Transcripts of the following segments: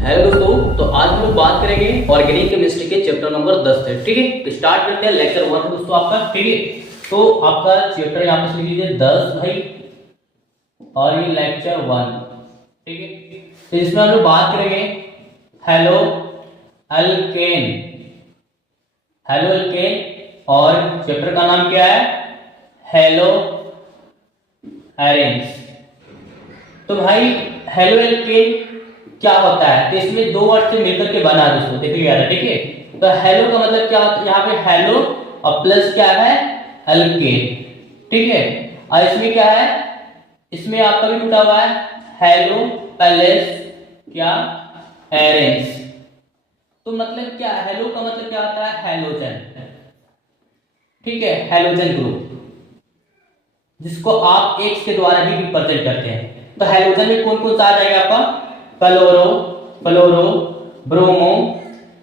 Hello दोस्तों, तो आज हम लोग बात करेंगे ऑर्गेनिक केमिस्ट्री के चैप्टर नंबर 10 से। ठीक है, तो स्टार्ट करते हैं। लेक्चर 1 है दोस्तों आपका। ठीक है, तो आपका चैप्टर यहाँ पे लिख लीजिए 10 भाई, और ये लेक्चर 1। ठीक है, तो इसमें हम लोग बात करेंगे हेलो एल्केन। हेलो एल्केन, और चैप्टर का नाम क्या है? Hello arenes. तो भाई हेलो एल्केन क्या होता है? तो इसमें दो वर्ड से मिलकर के बना दोस्तों, देखिए। ठीक है, तो हेलो का मतलब क्या होता है? यहाँ पे हेलो और प्लस क्या है? एल्केन। ठीक है, और इसमें क्या है? इसमें आपका भी टूटा हुआ है हेलो प्लस क्या? एरेंस। तो मतलब क्या? हेलो का मतलब क्या होता है? हेलोजन। ठीक है, हेलोजन ग्रुप, जिसको आप एक्स के द्वारा भी रिप्रेजेंट करते हैं। तो हेलोजन में कौन कौन सा आ जाएगा आपका? क्लोरो, फ्लोरो, ब्रोमो,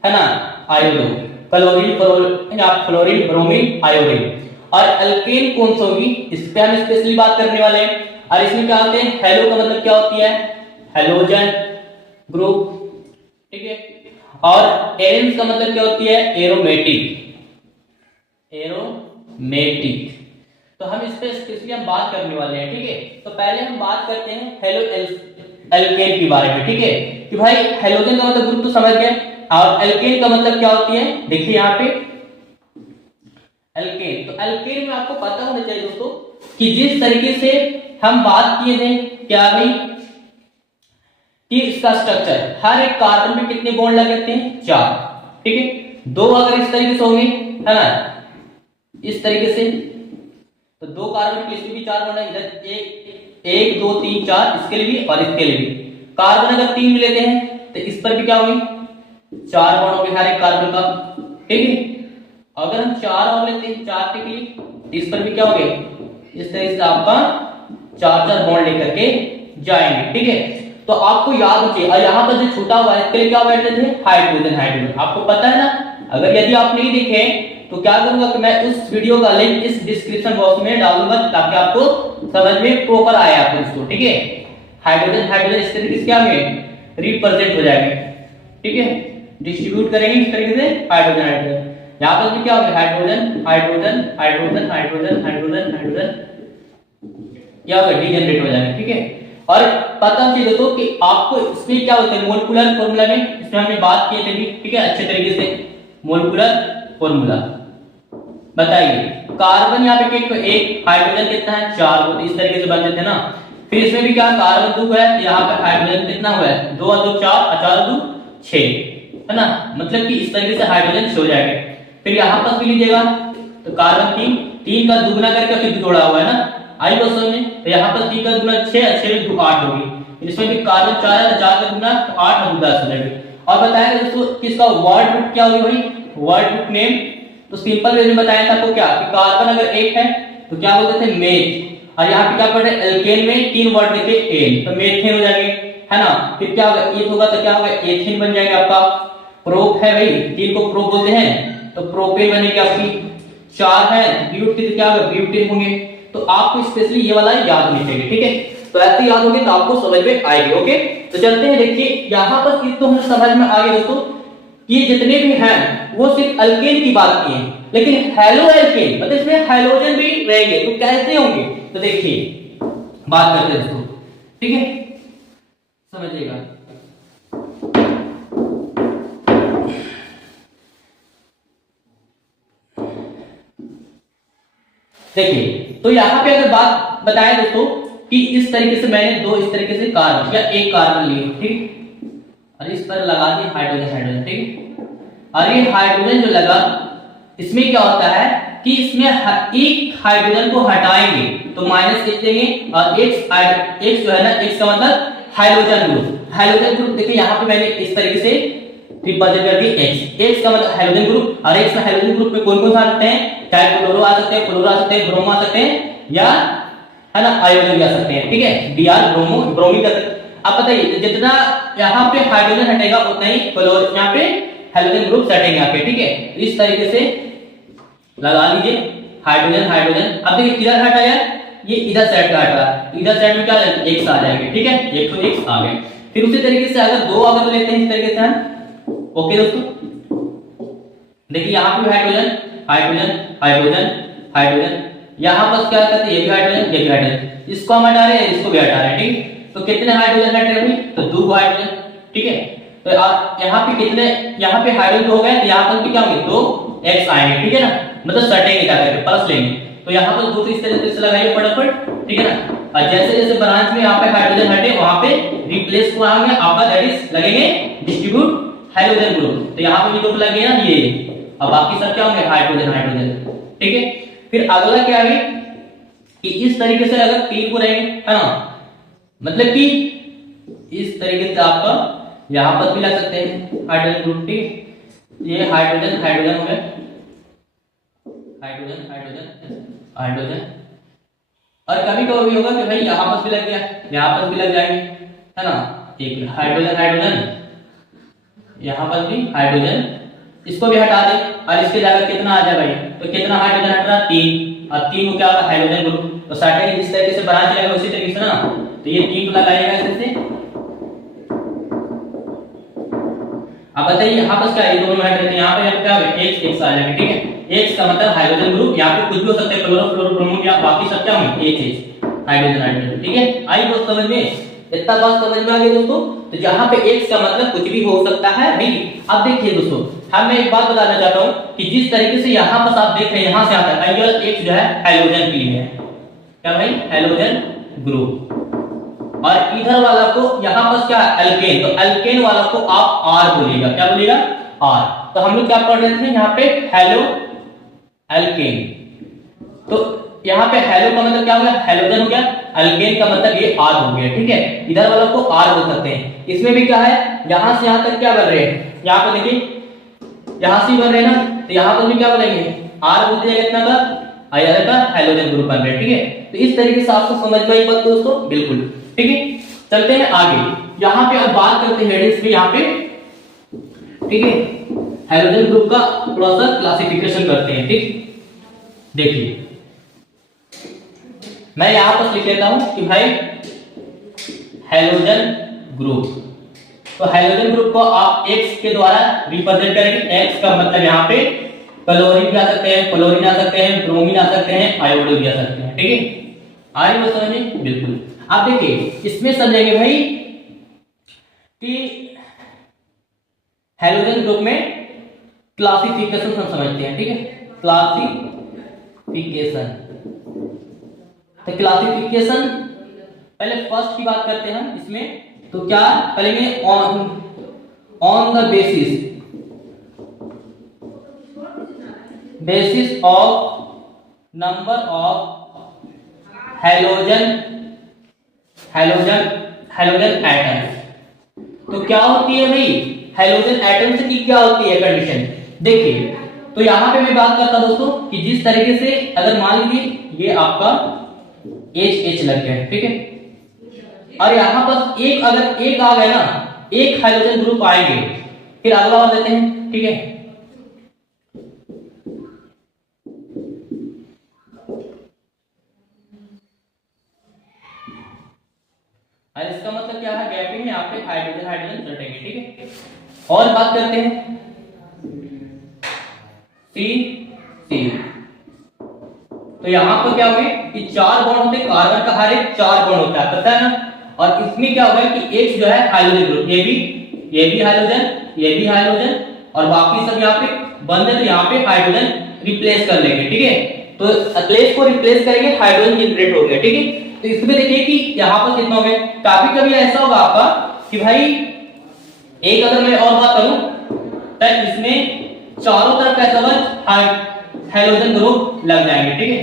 है ना, आयोडो, फ्लोरीन, ब्रोमीन, आयोडीन। और अल्केन कौन सी होगी, इस पे हम स्पेशली बात करने वाले हैं। और इसमें क्या होते हैं? हेलो का मतलब क्या होती है? Halogen group. ठीक है, और एरेंस का मतलब क्या होती है? एरोमेटिक। एरोमेटिक। तो हम इस पे स्पेशली हम बात करने वाले हैं। ठीक है, तो पहले हम बात करते हैं हेलो एल्केन के बारे में। ठीक है, कि भाई हेलोजन का मतलब ग्रुप तो समझ गए, और एल्केन का मतलब क्या होती है? देखिए यहाँ पे एल्केन। तो एल्केन में आपको पता होना चाहिए दोस्तों कि जिस तरीके से हम बात किए थे क्या भाई, कि इसका स्ट्रक्चर, हर एक कार्बन में कितने बॉन्ड लगे हैं? 4। ठीक है, दो अगर इस तरीके से होंगे, है ना, इस तरीके से, तो दो कार्बन के इसमें भी 4 बॉन्ड है। इधर एक 2 3 4, इसके लिए भी और इसके लिए भी। कार्बन अगर 3 भी लेते हैं तो इस पर भी क्या होंगे? 4 बॉन्ड होंगे हर एक कार्बन का। ठीक है, अगर हम 4 और लेते हैं 4 के लिए, तो इस पर भी क्या होंगे? इस तरह से आपका 4 बॉन्ड लेकर के जाएंगे। ठीक है, तो आपको याद हो चाहिए। और यहाँ पर जो छूटा हुआ है इसके लिए क्या बैठते थे? हाइड्रोजन। हाइड्रोजन आपको पता है ना। अगर यदि आप नहीं दिखे तो क्या करूंगा कि मैं उस वीडियो का लिंक इस डिस्क्रिप्शन बॉक्स में डालूंगा, ताकि आपको समझ में प्रॉपर आए आपको इसको। ठीक है, हाइड्रोजन हाइड्रोजन इस तरीके से क्या में रिप्रेजेंट हो जाएंगे। ठीक है, डिस्ट्रीब्यूट करेंगे इस तरीके से हाइड्रोजन हाइड्रोजन। यहाँ पर भी क्या होगा? Hydrogen hydrogen hydrogen hydrogen hydrogen hydrogen, क्या होगा? डी जनरेट हो जाएगा। ठीक है, और पता चाहिए दोस्तों कि आपको इसमें क्या होता है मोलिकुलर फॉर्मूला में, इसमें हमने बात की थी। ठीक है, अच्छे तरीके से मोलिकुलर फॉर्मूला बताइए। कार्बन यहाँ पे एक, हाइड्रोजन कितना है? 4, तो इस तरीके से बन जाते हैं ना। फिर इसमें भी क्या? कार्बन 2 है, यहाँ पर हाइड्रोजन कितना हुआ है? 2 और 2 4, और 4 2 6, है ना। मतलब कि इस तरीके से हाइड्रोजन हो जाएगा। फिर यहाँ पर भी लीजिएगा तो कार्बन 3 का दुगना करके फिर जोड़ा हुआ है ना, आई क्वेश्चन में। तो यहाँ पर 3 का दुगना 6, 6 में 2 8 होगी। इसमें भी कार्बन 4 है, तो 4 का दुगना 8 और 10 हो जाएगा। और बताया दोस्तों किसका वर्ड रूट क्या होगी भाई? Word root name. तो सिंपल वे में बताया था आपको क्या, कि कार्बन अगर एक है तो क्या बोलते थे? मेथ। और यहाँ पे क्या पढ़े? एल्केन में 3 वर्ड देखे एन, तो मेथेन हो जाएंगे, है ना। फिर क्या होगा? ईथ होगा तो क्या होगा? एथेन बन जाएगा आपका। प्रोप है भाई, 3 को प्रोप बोलते हैं, तो प्रोपेन बनेगी आपकी। 4 है ब्यूटेन, तो क्या होगा? ब्यूटेन होंगे। तो आपको स्पेशली ये वाला याद नहीं चाहिए। ठीक है, तो ऐसे याद होगी तो आपको समझ में आएगी। ओके, तो चलते हैं। देखिए यहाँ पर तो हमें समझ में आ गया दोस्तों, ये जितने भी हैं वो सिर्फ अल्केन की बात की है, लेकिन हेलो एल्केन मतलब इसमें हाइड्रोजन भी रहेंगे, तो कैसे होंगे? तो देखिए बात करते हैं दोस्तों। ठीक है, समझिएगा। देखिए, तो यहाँ पे अगर बात बताया दोस्तों कि इस तरीके से मैंने 2 इस तरीके से कार्बन या एक कार्बन लिए, ठीक, और इस पर लगा दिए हाइड्रोजन हाइड्रोजन। ठीक, और ये हाइड्रोजन जो लगा, इसमें क्या होता है कि इसमें एक हाइड्रोजन को हटाएंगे तो माइनस लिख देंगे, और एक्स जो है ना, एक्स का मतलब हाइड्रोजन ग्रुप। हाइड्रोजन ग्रुप देखिए यहाँ पे मैंने इस तरीके से रिप्रेजेंट कर दी एक्स। एक्स का मतलब हाइड्रोजन ग्रुप, और एक्स में हाइड्रोजन ग्रुप में कौन कौन सा आ सकते हैं? चाहे क्लोरो आ सकते हैं, फ्लोरो आ सकते हैं, ब्रोमो आ सकते हैं, या है ना आयोडीन भी आ सकते हैं। ठीक है, Br ब्रोमो ब्रोमिक आ सकते हैं। अब बताइए जितना यहाँ पे हाइड्रोजन हटेगा उतना ही फ्लोर यहाँ पे हाइड्रोजन ग्रुप सेटिंग यहाँ पे। ठीक है, इस तरीके से लगा लीजिए हाइड्रोजन हाइड्रोजन। अब देखिए इधर हटाया, ये इधर साइड का हटा, इधर साइड में क्या एक्स आ जाएंगे। ठीक है, एक तो एक्स आ गए। फिर उसी तरीके से अगर दो अगर लेते हैं इस तरीके से हम, ओके दोस्तों, देखिए यहाँ पे हाइड्रोजन हाइड्रोजन हाइड्रोजन हाइड्रोजन, यहाँ पर क्या करते हैं, ये भी हाइड्रोजन ये भी हाइड्रोजन, इसको हम हटा रहे हैं इसको भी हटा रहे हैं, ठीक। तो कितने हाइड्रोजन हट रहे हैं, तो 2 हाइड्रोजन, ठीक है। तो आप यहाँ पे कितने, यहाँ पे हाइड्रोजन हो गए तो यहाँ पर भी क्या होंगे 2 एक्स आएंगे, ठीक है ना, मतलब सटेंगे जाकर के प्लस लेंगे। तो यहाँ पर 2 इस तरीके से लगाइए फटाफट, ठीक है ना। और जैसे जैसे ब्रांच में यहाँ पे हाइड्रोजन हटे वहां पे रिप्लेस को आएंगे आपका, दैट इज लगेंगे डिस्ट्रीब्यूट हाइड्रोजन ग्रुप। तो यहाँ पे ये 2 लगे ना ये, अब बाकी सब क्या होंगे हाइड्रोजन हाइड्रोजन, ठीक है। फिर अगला क्या है कि इस तरीके से अगर 3 को रहेंगे, है ना, मतलब कि इस तरीके से आपका यहां पर भी लग सकते हैं हाइड्रोजन ग्रुप, ठीक। ये हाइड्रोजन हाइड्रोजन हो गए, हाइड्रोजन हाइड्रोजन हाइड्रोजन, और कभी कभी होगा कि भाई यहां पर भी लग गया, यहां पर भी लग जाएंगे, है ना, एक हाइड्रोजन हाइड्रोजन, यहां पर भी हाइड्रोजन, इसको भी हटा दे और इसके जगह कितना आ जाए भाई, तो कितना हाइड्रोजन हट रहा 3, और 3 को क्या होगा हाइड्रोजन ग्रुप। तो साइड जिस तरीके से ब्रांच जाएगा उसी तरीके से ना, तो ये 3 को लगाएगा ऐसे। अब बताइए यहाँ पर क्या है, ये दोनों ऐड रहते हैं, यहाँ पे क्या है एक्स एक्स आ जाएगा, ठीक है। एक्स का मतलब हाइड्रोजन ग्रुप, यहाँ पे कुछ भी हो सकता है, क्लोरोफ्लोरोब्रोमो या बाकी सब क्या होंगे एक्स एक्स हाइड्रोजन हाइड्रोजन, ठीक है। आई बात समझ में, इतना बात समझ में आ गई दोस्तों। तो यहाँ पे एक्स का मतलब कुछ भी हो सकता है भाई। अब देखिए दोस्तों, हम मैं एक बात बताना चाहता हूँ कि जिस तरीके से यहाँ पर आप देख रहे हैं, यहाँ से आता है एंगल एक्स जो है हाइड्रोजन के लिए है, क्या भाई हाइड्रोजन ग्रुप, और इधर वाला को यहाँ पर क्या है एल्केन, तो एल्केन वाला को आप आर बोलिएगा, क्या बोलिएगा आर। तो हम लोग क्या पढ़ रहे थे यहाँ पे हेलो एल्केन, तो यहाँ पे हेलो का मतलब क्या हो गया हाइड्रोजन हो गया, एल्केन का मतलब ये आर हो गया, ठीक है। इधर वाला को आर बोल सकते हैं। इसमें भी क्या है, यहां से यहां तक क्या बन रहे हैं, यहाँ पे देखिए यहां से बन रहे हैं ना, तो यहाँ पर भी क्या बोलेंगे आर बोल दिया इतना का, आया का हाइड्रोजन ग्रुप बन रहे हैं, ठीक है। तो इस तरीके से आपको समझ में आई बात दोस्तों, बिल्कुल, ठीक है। चलते हैं आगे, यहाँ पे अब बात करते हैं हेडिंग्स पे, यहाँ पे ठीक है हाइड्रोजन ग्रुप का थोड़ा सा क्लासिफिकेशन करते हैं, ठीक। देखिए मैं यहां पर लिख लेता हूं कि भाई हाइड्रोजन ग्रुप, तो हाइड्रोजन ग्रुप को आप X के द्वारा रिप्रेजेंट करेंगे। X का मतलब यहाँ पे क्लोरीन भी आ सकते हैं, फ्लोरीन आ सकते हैं, ब्रोमीन आ सकते हैं, आयोडीन भी आ सकते हैं, ठीक है। आगे बात समझिए, बिल्कुल। आप देखिए इसमें समझेंगे भाई कि हाइड्रोजन ग्रुप में क्लासिफिकेशन हम समझते हैं, ठीक है, क्लासिफिकेशन। तो क्लासिफिकेशन पहले फर्स्ट की बात करते हैं हम इसमें, तो क्या पहले on the basis of number of hydrogen atoms. तो क्या होती है भाई हाइड्रोजन एटम्स की क्या होती है कंडीशन, देखिए। तो यहां पे मैं बात करता दोस्तों कि जिस तरीके से अगर मान लीजिए ये आपका H लग गया, ठीक है, और यहां पर एक अगर एक आ गया ना, एक हाइड्रोजन ग्रुप आएंगे, फिर अगला और देते हैं, ठीक है। और इसका मतलब क्या है गैपिंग है, यहाँ पे हाइड्रोजन हाइड्रोजन चटेंगे, ठीक है। और बात करते हैं C, तो यहाँ पर क्या हो गया कि 4 बॉन्ड होते हैं, कार्बन का हर एक 4 बॉन्ड होता है, पता है ना। और इसमें क्या होगा कि X जो है हाइड्रोजन ग्रुप, ये भी हाइड्रोजन, ये भी हाइड्रोजन, और बाकी सब यहाँ पे बंद है, तो यहाँ पे हाइड्रोजन रिप्लेस कर लेंगे, ठीक है। तो प्लेस को रिप्लेस करेंगे, हाइड्रोजन जनरेट हो गया, ठीक है। तो इसमें देखिए कि यहाँ पर कितना हो गया, काफी कभी ऐसा होगा आपका कि भाई एक अगर मैं और बात करूं तो इसमें चारों तरफ कैसा होगा हाइड्रोजन ग्रुप लग जाएंगे, ठीक है।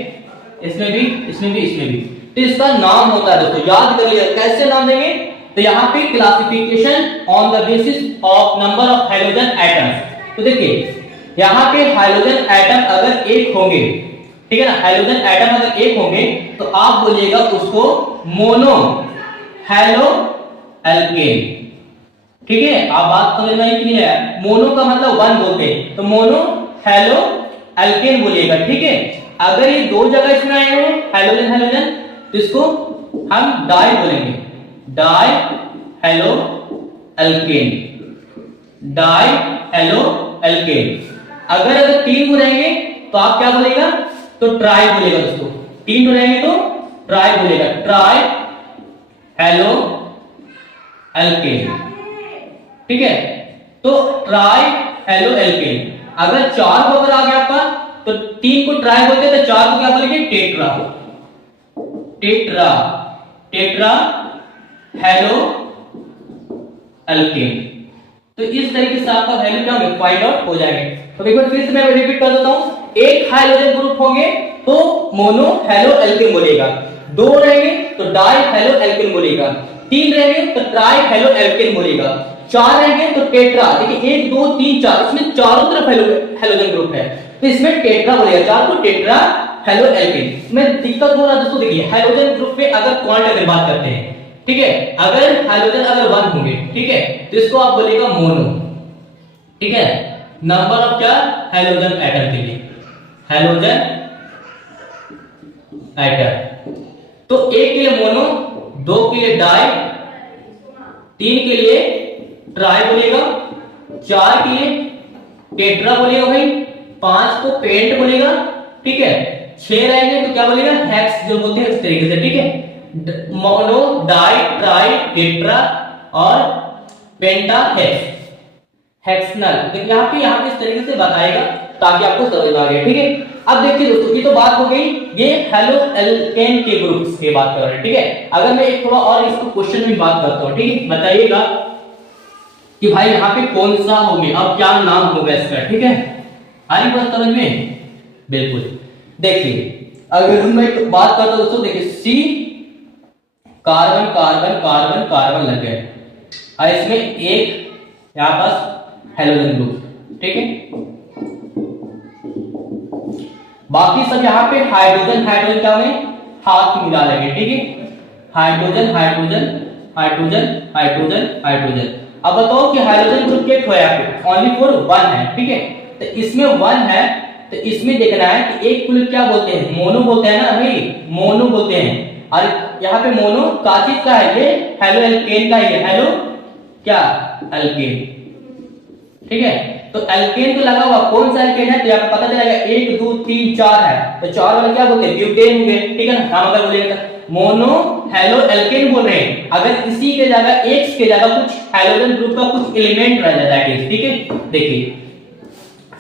इसमें भी इसमें भी इसमें भी, तो इसका नाम होता है दोस्तों, याद कर लिया कैसे नाम देंगे। तो यहाँ पे classification on the basis of number of hydrogen atoms. तो देखिए यहाँ पे हाइड्रोजन एटम अगर एक होंगे, ठीक है ना, हाइड्रोजन एटम अगर एक होंगे तो आप बोलिएगा उसको मोनो हेलो एल्केन, ठीक है। आप बात समझ में आई है, मोनो का मतलब 1 बोलते हैं, तो मोनो हेलो एल्केन बोलिएगा, ठीक है। अगर ये 2 जगह इसमें आए हैं हाइड्रोजन हाइड्रोजन, तो इसको हम डाई बोलेंगे, die halo alkane, die halo alkene. अगर 3 गुण रहेंगे तो आप क्या बोलेगा, तो ट्राई बोलेगा दोस्तों। 3 गुण रहेंगे तो ट्राई बोलेगा, ट्राई हेलो एल्केन, ठीक है। तो ट्राई हेलो एल्केन। अगर 4 को अगर आ गया आपका, तो 3 को ट्राई बोलते हैं, तो 4 को क्या बोलेंगे, tetra, tetra, tetra halo alkane. तो इस तरीके से आपका वैल्यू क्या होगा, फाइंड आउट हो जाएंगे। तो एक बार फिर से मैं रिपीट कर देता हूं, एक हाइड्रोजन ग्रुप होंगे तो मोनो हेलो एल्केन बोलेगा, 2 रहेंगे तो डाई हेलो एल्केन बोलेगा, 3 रहेंगे तो ट्राई हेलो एल्केन बोलेगा, 4 रहेंगे तो टेट्रा। देखिए 1 2 3 4, इसमें चारों तरफ हेलोजन ग्रुप है तो इसमें टेट्रा बोलेगा, 4 को टेट्रा हेलो एल्केन। में दिक्कत हो रहा है दोस्तों, देखिए हाइड्रोजन ग्रुप पे अगर क्वांट अगर बात करते हैं, ठीक है, अगर हाइड्रोजन अगर 1 होंगे, ठीक है, तो इसको आप बोलेगा मोनो, ठीक है, नंबर ऑफ क्या, हाइड्रोजन एटम के लिए, हाइड्रोजन एटम। तो 1 के लिए मोनो, 2 के लिए डाई, 3 के लिए ट्राई बोलेगा, 4 के लिए टेट्रा बोलेगा भाई, 5 को पेंट बोलेगा, ठीक है, 6 रहेंगे तो क्या बोलेगा, हेक्स जो बोलते हैं इस तरीके से, ठीक है, मोनो, डाई, ट्राई, टेट्रा और पेंटा हेक्स, हेक्सनल। तो यहाँ पे इस तरीके से बताएगा ताकि आपको समझ में आ जाए, ठीक है। अब देखिए दोस्तों, ये तो बात हो गई ये हेलो एल्केन के ग्रुप्स की बात कर रहे हैं, ठीक है। अगर मैं एक थोड़ा और इसको क्वेश्चन में बात करता हूँ, ठीक है, बताइएगा कि भाई यहाँ पे कौन सा होगा, अब क्या नाम होगा इसका, ठीक है, आ रही बात समझ में, बिल्कुल। देखिए अगर मैं एक बात करता हूँ दोस्तों, देखिए सी कार्बन कार्बन कार्बन कार्बन लग गए और इसमें एक यहाँ पास हेलोजन ग्रुप, ठीक है, बाकी सब यहाँ पे हाइड्रोजन हाइड्रोजन क्या होंगे, हाथ मिला लेंगे, ठीक है, hydrogen hydrogen hydrogen hydrogen hydrogen. अब बताओ कि हाइड्रोजन ग्रुप क्या है, यहाँ पे ओनली फॉर 1 है, ठीक है, तो इसमें 1 है तो इसमें देखना है कि एक कुल क्या बोलते हैं, मोनो बोलते हैं ना भाई, मोनो बोलते हैं। और यहाँ पे मोनो का चीज का है, ये हेलो एल्केन का ही है, हेलो क्या एल्केन, ठीक है। तो एल्केन को लगा हुआ कौन सा एल्केन है, तो यहाँ पे पता चलेगा 1 2 3 4 है, तो 4 वाले क्या बोलते हैं, ब्यूटेन हो गए, ठीक है ना। हम अगर बोलेगा मोनो हेलो एल्केन बोल रहे हैं, अगर इसी के जगह एक्स के जगह कुछ हाइड्रोजन ग्रुप का कुछ एलिमेंट रह जाता है, ठीक है। देखिए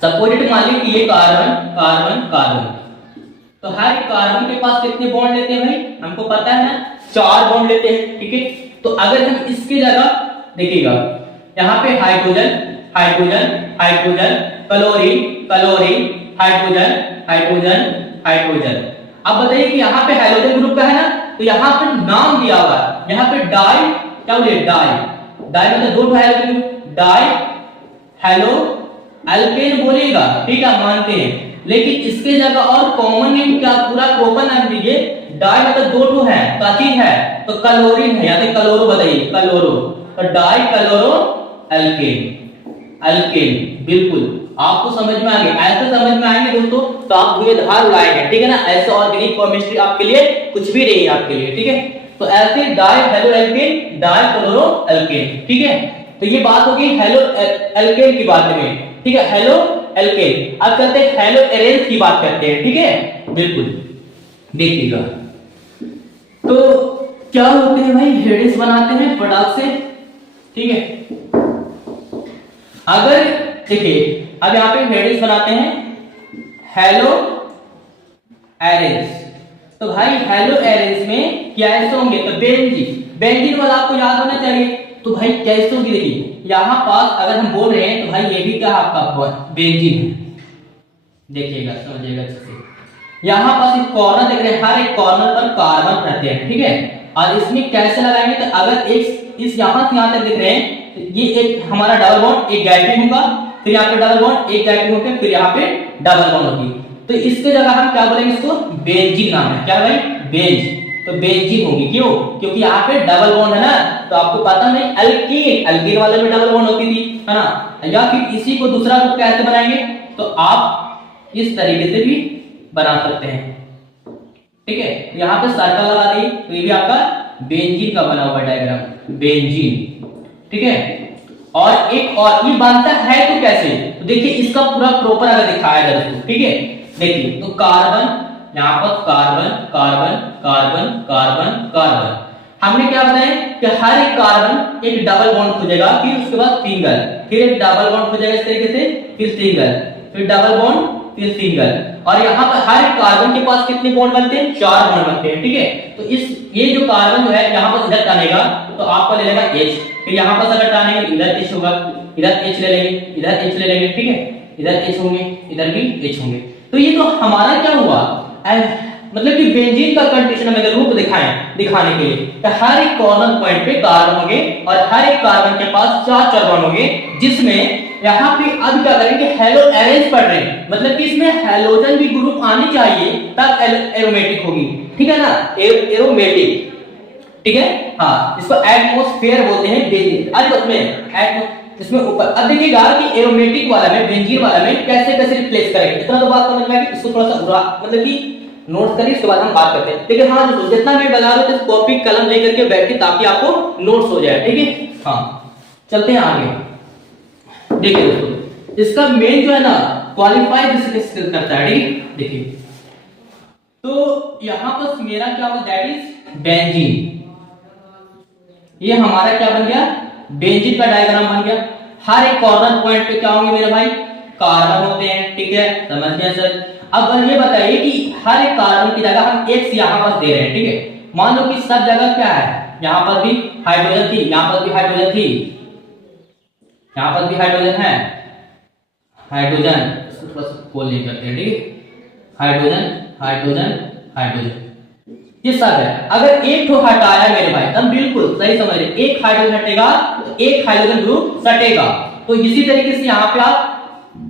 सपोजिट मान लीजिए कि ये कार्बन कार्बन कार्बन, तो हर कार्बन के पास कितने बॉन्ड लेते हैं भाई, हमको पता है ना, 4 बॉन्ड लेते हैं, ठीक है। तो अगर हम इसकी जगह देखिएगा यहाँ पे hydrogen hydrogen hydrogen, chlorine chlorine, hydrogen hydrogen hydrogen. अब बताइए कि यहाँ पे हाइड्रोजन ग्रुप का है ना, तो यहाँ पे नाम दिया हुआ है, यहाँ पे डाई क्या बोले, डाई, डाई मतलब 2 हाइड्रोजन, डाई हेलो एल्केन बोलेगा, ठीक है, मानते हैं, लेकिन इसके जगह और कॉमन नेम क्या, पूरा प्रोपन नाम दीजिए, डाई मतलब 2 है, काची है, तो क्लोरीन है, यानी क्लोरो बताइए, क्लोरो, तो डाई क्लोरो एल्केन, एल्केन, बिल्कुल आपको समझ में आ गया। ऐसे समझ में आएंगे दोस्तों तो आप धुएंधार उड़ाएंगे, ठीक है ना। ऐसे ऑर्गेनिक केमिस्ट्री आपके लिए कुछ भी नहीं है आपके लिए, ठीक है। तो ऐसे di halo alkane, di chloro alkane, ठीक है। तो ये बात होगी हेलो एल्केन की बात में, ठीक है, हेलो एल्केन। अब करते हैं हेलो एरेंस की बात करते हैं, ठीक है, बिल्कुल देखिएगा। तो क्या होते हैं भाई, हेडिंग्स बनाते हैं फटाक से, ठीक है। अगर देखिए अब यहाँ पे हेडिंग्स बनाते हैं हेलो एरेंस, तो भाई हेलो एरेंस में क्या ऐसे होंगे, तो बेंजीन, बेंजीन वाला आपको याद होना चाहिए, तो भाई कैसे होगी, देखिए यहाँ पास अगर हम बोल रहे हैं तो भाई ये भी क्या आपका बेंजीन है, देखिएगा समझिएगा अच्छे से। यहाँ पास एक कॉर्नर देख रहे हैं, हर एक कॉर्नर पर कार्बन रहते हैं, ठीक है। और इसमें कैसे लगाएंगे, तो अगर एक इस यहाँ से यहाँ तक देख रहे हैं, तो ये एक हमारा डबल बॉन्ड, एक गैपिंग होगा, फिर यहाँ पे डबल बॉन्ड, एक गैपिंग होकर फिर यहाँ पे डबल बॉन्ड होगी, तो इसके जगह हम क्या बोलेंगे, इसको बेंजीन नाम है, क्या भाई, बेंज, तो बेंजीन होगी, क्यों, क्योंकि यहाँ पे डबल बॉन्ड है ना, तो आपको पता नहीं एल्कीन, एल्कीन वाले में डबल बॉन्ड होती थी, है ना। या फिर इसी को दूसरा रूप कैसे बनाएंगे, तो आप इस तरीके से भी बना सकते हैं, ठीक है। यहाँ पे सर्कल लगा दी, तो ये भी आपका बेंजीन का बना हुआ डायग्राम, बेंजीन, ठीक है। और एक और ये बनता है तो कैसे, तो देखिए इसका पूरा प्रॉपर अगर दिखाया जाए दोस्तों, ठीक है। देखिए तो कार्बन, यहाँ पर carbon carbon carbon carbon carbon, हमने क्या बताया कि हर एक कार्बन एक डबल बॉन्ड खोजेगा, फिर उसके बाद सिंगल, फिर एक डबल बॉन्ड खोजेगा इस तरीके से, फिर सिंगल, फिर डबल बॉन्ड, फिर सिंगल। और यहाँ पर हर एक कार्बन के पास कितने बॉन्ड बनते हैं, 4 बॉन्ड बनते हैं, ठीक है। तो इस ये जो कार्बन जो है यहाँ पर इधर टानेगा तो आपका ले लेगा H, फिर यहाँ पर अगर टानेगा इधर H होगा, इधर H ले लेंगे, इधर H ले लेंगे, ठीक है, इधर H होंगे, इधर भी H होंगे। तो ये तो हमारा क्या हुआ, मतलब कि बेंजीन का कंडीशन में रूप दिखाने के लिए तो हर एक कॉर्नर पॉइंट पे कार्बन होंगे और हर एक कार्बन के पास 4 बॉन्ड होंगे, जिसमें यहाँ पे अब क्या करेंगे, हेलो अरेंज पढ़ रहे हैं, मतलब कि इसमें हेलोजन भी ग्रुप आनी चाहिए तब एरोमेटिक होगी, ठीक है ना, एरोमेटिक, ठीक है। हाँ, इसको एटमॉस्फेयर बोलते हैं बेंजीन। आज इसमें ऊपर अब देखिएगा कि एरोमेटिक वाला में, बेंजीन वाला में कैसे रिप्लेस करेंगे, इतना तो बात समझ में आएगी। इसको थोड़ा सा मतलब कि नोट्स करिए, उसके बाद हम बात करते हैं। लेकिन हाँ दोस्तों, जितना मैं बता रहा हूँ कॉपी कलम लेकर के बैठिए ताकि आपको नोट्स हो जाए, ठीक है। हाँ चलते हैं आगे। देखिए दोस्तों, इसका मेन जो है ना क्वालिफाइड स्किल करता है, ठीक है। देखिए तो यहां पर मेरा क्या होगा, दैट इज बेंजीन। ये हमारा क्या बन गया, बेंजीन का डायग्राम बन गया। हर एक कॉर्नर पॉइंट पे क्या होंगे मेरे भाई, कार्बन होते हैं, ठीक है, समझ गए सर। अब ये बताइए कि हर एक कार्बन की जगह हम X यहाँ पर दे रहे हैं, ठीक है। मान लो कि सब जगह क्या है, यहाँ पर भी हाइड्रोजन थी, यहाँ पर भी हाइड्रोजन थी, यहाँ पर भी हाइड्रोजन है, हाइड्रोजन खोल नहीं करते हैं, ठीक है, हाइड्रोजन हाइड्रोजन हाइड्रोजन, ये सब है। अगर एक तो हटाया मेरे भाई, तब बिल्कुल सही समझ रहे, एक हाइड्रोजन हटेगा तो एक हाइड्रोजन ग्रुप सटेगा। तो इसी तरीके से यहाँ पे आप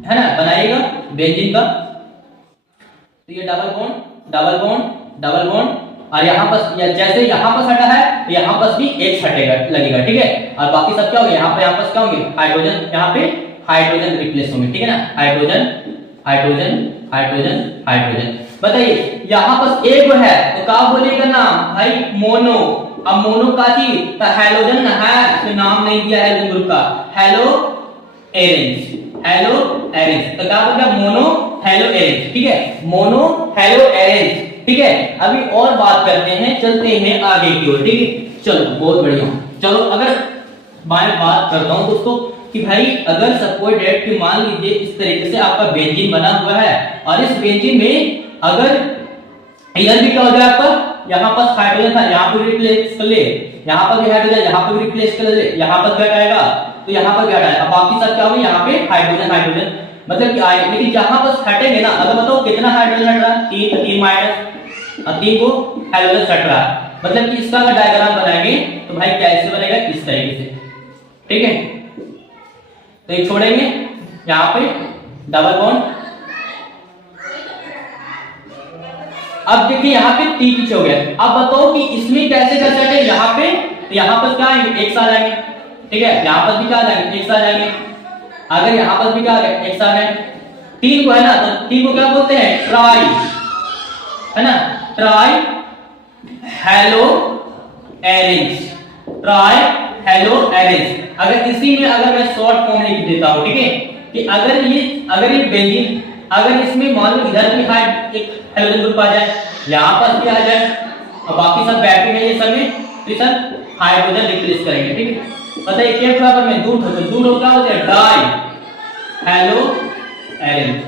है ना बनाइएगा बेंजीन का। तो ये double bond double bond double bond, और यहाँ पर जैसे यहाँ पर हटा है तो यहाँ पर भी एक हटेगा लगेगा, ठीक है। और बाकी सब क्या होंगे, यहाँ पर क्या होंगे, हाइड्रोजन, यहाँ पे हाइड्रोजन रिप्लेस होंगे, ठीक है ना, हाइड्रोजन हाइड्रोजन हाइड्रोजन हाइड्रोजन। बताइए यहाँ पर एक है तो क्या बोलेगा नाम भाई, मोनो। अब मोनो का थी तो हेलोजन है, तो नाम नहीं दिया है ग्रुप का, हेलो एरेंज, हेलो एरेंज, तो क्या बोलता है, मोनो हेलो एरेंज, ठीक है, मोनो हेलो एरेंज, ठीक है। अभी और बात करते हैं, चलते हैं आगे की ओर, ठीक है। चलो बहुत बढ़िया, चलो अगर मैं बात करता हूं दोस्तों कि भाई अगर सपोज डेट कि मान लीजिए इस तरीके से आपका बेंजीन बना हुआ है, और इस बेंजीन में अगर इधर भी क्या हो जाए आपका, यहाँ पर हाइड्रोजन था, यहाँ पे रिप्लेस कर ले, यहाँ पर भी हाइड्रोजन, यहाँ पे भी रिप्लेस कर ले, यहाँ पर क्या आएगा, तो यहाँ पर क्या आएगा, बाकी सब क्या होंगे, यहाँ पे हाइड्रोजन हाइड्रोजन मतलब कि आए। लेकिन जहां पर हटेंगे ना, अगर बताओ कितना हाइड्रोजन हट रहा है, 3 माइनस और 3 को हाइड्रोजन हट रहा है, मतलब कि इसका अगर डायग्राम बनाएंगे तो भाई कैसे बनेगा, इस तरीके से, ठीक है। तो ये छोड़ेंगे, यहाँ पे डबल बॉन्ड। अब देखिए यहाँ पे 3 पीछे हो गया। अब बताओ कि इसमें कैसे कर सकते हैं, यहाँ पे तो यहाँ पर क्या आएंगे, एक साथ आएंगे, ठीक है, यहाँ पर भी क्या आएंगे, एक साथ आएंगे, अगर यहाँ पर भी क्या आएगा, एक साथ है। 3 को है ना, तो 3 को क्या बोलते हैं, ट्राई, है ना, tri halo arenes, tri halo arenes. अगर इसी में अगर मैं शॉर्ट फॉर्म लिख देता हूं, ठीक है, कि अगर ये बेंजीन, अगर इसमें मान लो इधर भी एक हेलोजन ग्रुप आ जाए, यहाँ पर भी आ जाए, और बाकी सब बैटरी में ये सब में, तो ये सब हाइड्रोजन रिप्लेस करेंगे, ठीक है। बताइए क्या बराबर में दूर हो क्या होता है, di halo arenes,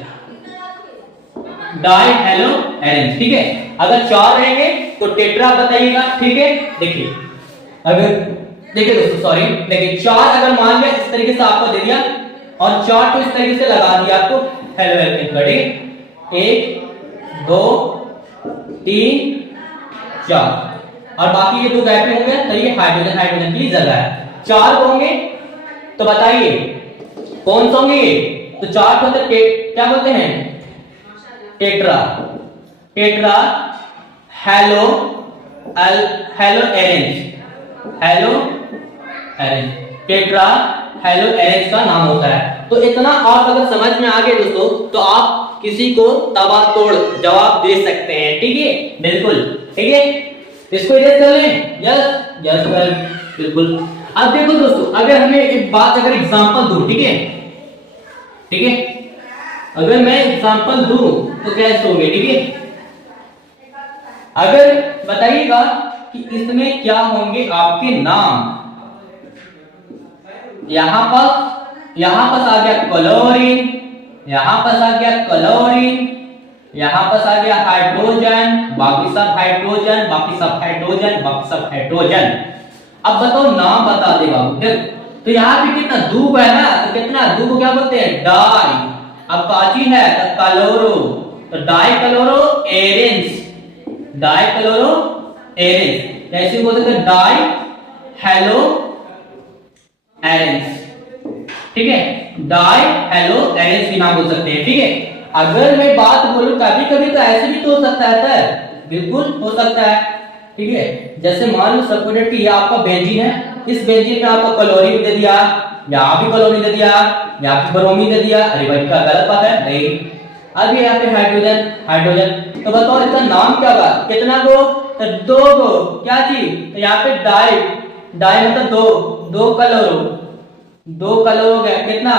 di halo arenes, ठीक है। अगर 4 रहेंगे तो टेट्रा बताइएगा, ठीक है। देखिए अगर देखिए दोस्तों, सॉरी देखिए 4 अगर मान लिया इस तरीके से आपको दे दिया, और 4 तो इस तरीके से लगा दिया आपको हेलो एल्केन का, ठीक है, 1 2 3 4, और बाकी ये 2 गैप होंगे, तो ये हाइड्रोजन हाइड्रोजन की जगह है। 4 होंगे तो बताइए कौन सा होंगे, तो 4 को तो क्या बोलते हैं, tetra, tetra halo halo arenes, halo arenes, tetra halo arenes का नाम होता है। तो इतना आप अगर समझ में आ गए दोस्तों, तो आप किसी को तबातोड़ जवाब दे सकते हैं, ठीक है, बिल्कुल, ठीक है। इसको इरेज कर लें, यस यस सर, बिल्कुल। अब देखो दोस्तों, अगर हमें एक बात, अगर एग्जांपल दूं, ठीक है, ठीक है, अगर मैं एग्जांपल दूं तो कैसे होंगे, ठीक है, अगर बताइएगा कि इसमें क्या होंगे आपके नाम। यहां पर आ गया क्लोरीन, यहां पर आ गया क्लोरीन, यहां पर आ गया हाइड्रोजन, बाकी सब हाइड्रोजन, बाकी सब हाइड्रोजन, बाकी सब हाइड्रोजन। अब बताओ नाम बता देगा, तो यहाँ पे कितना दूब है ना, तो कितना दूब को क्या बोलते हैं, डाई। अब काची है तो क्लोरो, तो die chloro arenes, die chloro arenes, ऐसे बोल सकते हैं डाई हेलो एरेंस, ठीक है, डाई हेलो एरेंस भी नाम बोल सकते हैं, ठीक है। अगर मैं बात बोलूं कभी कभी तो ऐसे भी तो हो सकता है सर, बिल्कुल हो सकता है, ठीक है। जैसे मान लो सपोज कि ये आपका बेंजीन है, इस बेंजीन में आपको क्लोरीन दे दिया, यहाँ भी क्लोरीन दे दिया, यहाँ पे ब्रोमीन दे दिया, अरे भाई क्या गलत बात है, नहीं। अब यहाँ पे हाइड्रोजन, हाइड्रोजन, तो बताओ इसका नाम क्या होगा, कितना गो, तो दो गो, क्या चीज, तो यहाँ पे डाई, डाई मतलब दो क्लोरो, दो क्लोरो गया, कितना,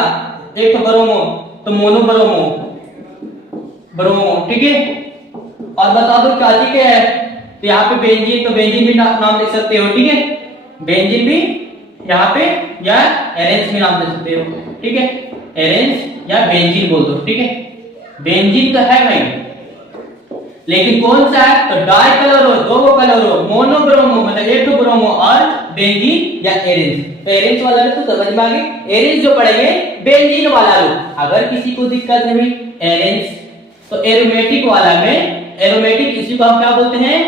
एक ब्रोमो, तो मोनो ब्रोमो, ब्रोमो, ठीक है। और बता दो क्या चीज है, तो यहाँ पे बेंजीन, तो बेंजीन भी नाम लिख सकते हो, ठीक है, बेंजीन भी यहाँ पे, या एरेंस भी नाम लिख सकते हो, ठीक है, एरेंस या बेंजीन बोल दो, ठीक है। बेंजीन तो है भाई, लेकिन कौन सा है, तो डाई क्लोरो, दो क्लोरो, मोनो ब्रोमो मतलब एक ब्रोमो, और बेंजीन या एरेंस। तो एरेंस वाला तो समझ में आ गई, एरेंस जो पढ़ेंगे बेंजीन वाला लोग। अगर किसी को दिक्कत है भाई एरेंस, तो एरोमेटिक वाला में, एरोमेटिक इसी को हम क्या बोलते हैं,